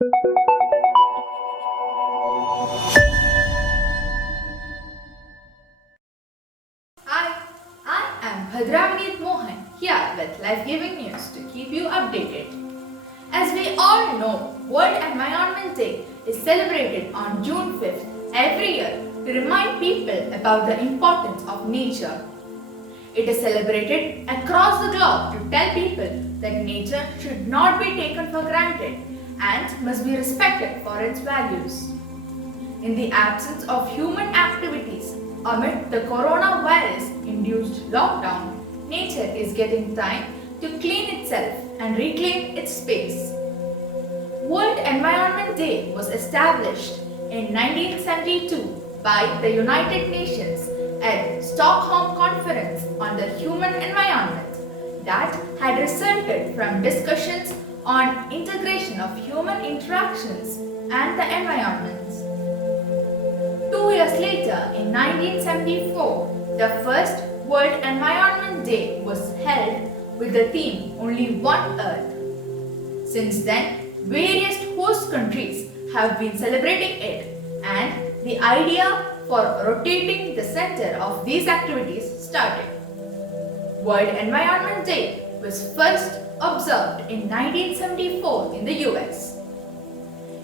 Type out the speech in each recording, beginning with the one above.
Hi, I am Bhadravanit Mohan here with life-giving news to keep you updated. As we all know, World Environment Day is celebrated on June 5th every year to remind people about the importance of nature. It is celebrated across the globe to tell people that nature should not be taken for granted and must be respected for its values. In the absence of human activities amid the coronavirus induced lockdown, nature is getting time to clean itself and reclaim its space. World Environment Day was established in 1972 by the United Nations at Stockholm Conference on the Human Environment that had resulted from discussions on integration of human interactions and the environment. 2 years later, in 1974, the first World Environment Day was held with the theme Only One Earth. Since then, various host countries have been celebrating it, and the idea for rotating the center of these activities started. World Environment Day was first observed in 1974 in the US.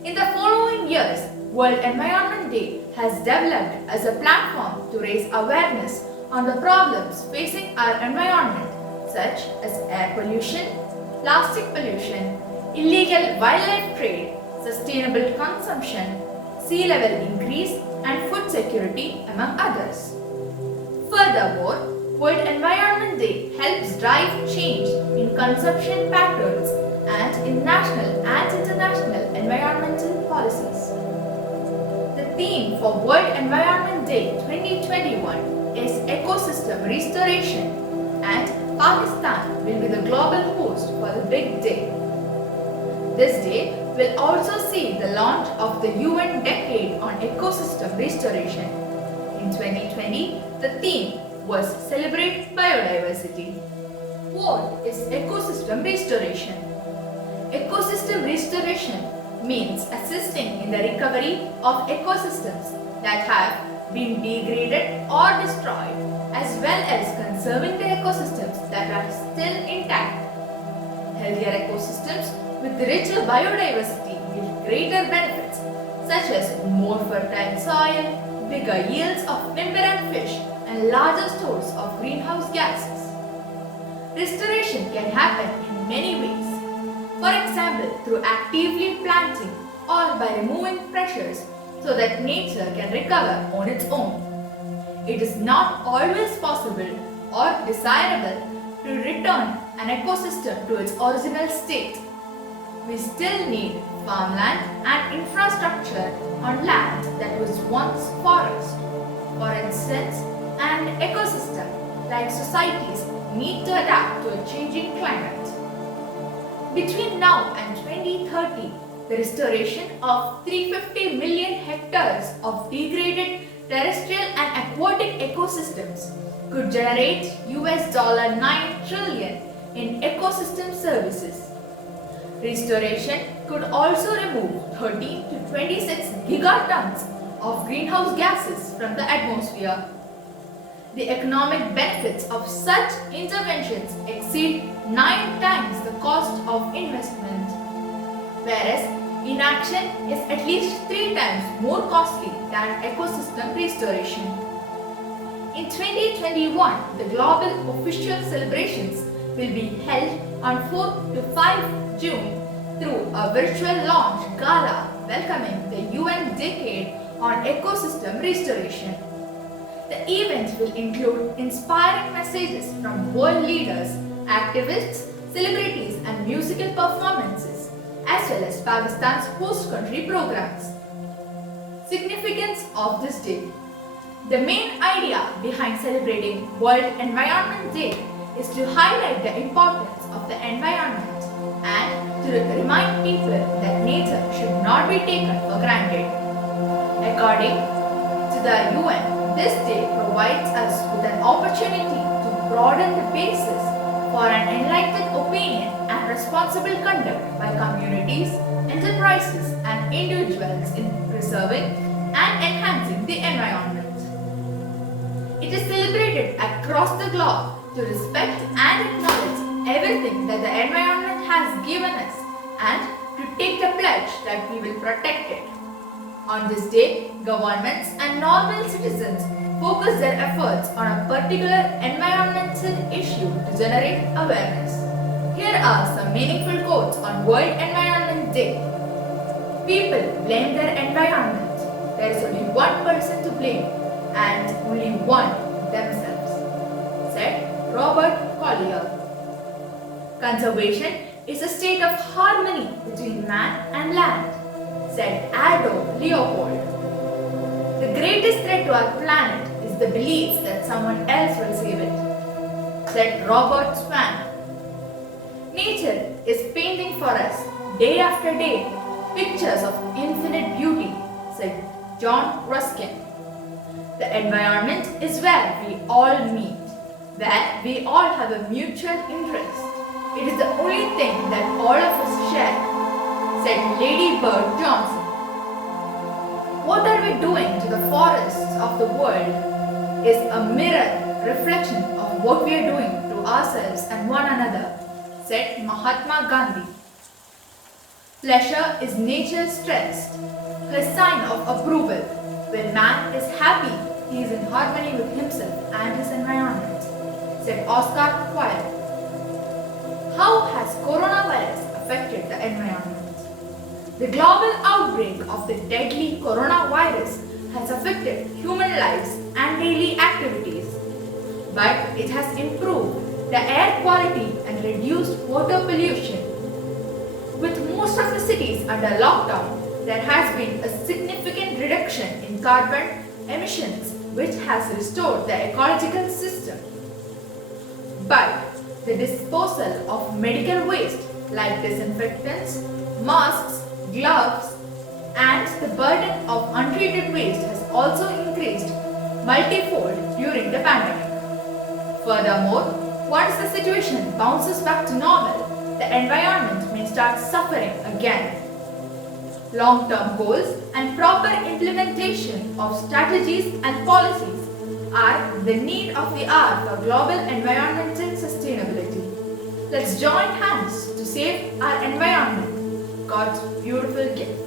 In the following years, World Environment Day has developed as a platform to raise awareness on the problems facing our environment, such as air pollution, plastic pollution, illegal wildlife trade, sustainable consumption, sea level increase, and food security, among others. Furthermore, World Environment Day helps drive change in consumption patterns and in national and international environmental policies. The theme for World Environment Day 2021 is Ecosystem Restoration, and Pakistan will be the global host for the big day. This day will also see the launch of the UN Decade on Ecosystem Restoration. In 2020, the theme was Celebrate Biodiversity. What is ecosystem restoration? Ecosystem restoration means assisting in the recovery of ecosystems that have been degraded or destroyed, as well as conserving the ecosystems that are still intact. Healthier ecosystems with richer biodiversity give greater benefits, such as more fertile soil, bigger yields of timber and fish, and larger stores of greenhouse gases. Restoration can happen in many ways. For example, through actively planting or by removing pressures so that nature can recover on its own. It is not always possible or desirable to return an ecosystem to its original state. We still need farmland and infrastructure on land that was once forest. For instance, an ecosystem like societies need to adapt to a changing climate. Between now and 2030, the restoration of 350 million hectares of degraded terrestrial and aquatic ecosystems could generate $9 trillion in ecosystem services. Restoration could also remove 13 to 26 gigatons of greenhouse gases from the atmosphere. The economic benefits of such interventions exceed 9 times the cost of investment, whereas inaction is at least 3 times more costly than ecosystem restoration. In 2021, the global official celebrations will be held on 4 to 5 June through a virtual launch gala welcoming the UN Decade on Ecosystem Restoration. The event will include inspiring messages from world leaders, activists, celebrities, and musical performances, as well as Pakistan's host country programs. Significance of this day. The main idea behind celebrating World Environment Day is to highlight the importance of the environment and to remind people that nature should not be taken for granted. According to the UN, this day provides us with an opportunity to broaden the basis for an enlightened opinion and responsible conduct by communities, enterprises, and individuals in preserving and enhancing the environment. It is celebrated across the globe to respect and acknowledge everything that the environment has given us and to take the pledge that we will protect it. On this day, governments and normal citizens focus their efforts on a particular environmental issue to generate awareness. Here are some meaningful quotes on World Environment Day. People blame their environment. There is only one person to blame and only one themselves, said Robert Collier. Conservation is a state of harmony between man and land, said Aldo Leopold. The greatest threat to our planet is the belief that someone else will save it, said Robert Swan. Nature is painting for us, day after day, pictures of infinite beauty, said John Ruskin. The environment is where we all meet, where we all have a mutual interest. It is the only thing that all of us share, said Lady Bird Johnson. What are we doing to the forests of the world is a mirror reflection of what we are doing to ourselves and one another, said Mahatma Gandhi. Pleasure is nature's strength, a sign of approval. When man is happy, he is in harmony with himself and his environment, said Oscar Wilde. How has coronavirus affected the environment? The global outbreak of the deadly coronavirus has affected human lives and daily activities, but it has improved the air quality and reduced water pollution. With most of the cities under lockdown, there has been a significant reduction in carbon emissions, which has restored the ecological system. But the disposal of medical waste like disinfectants, masks, gloves, and the burden of untreated waste has also increased multifold during the pandemic. Furthermore, once the situation bounces back to normal, the environment may start suffering again. Long-term goals and proper implementation of strategies and policies are the need of the hour for global environmental sustainability. Let's join hands to save our environment, God's beautiful gift.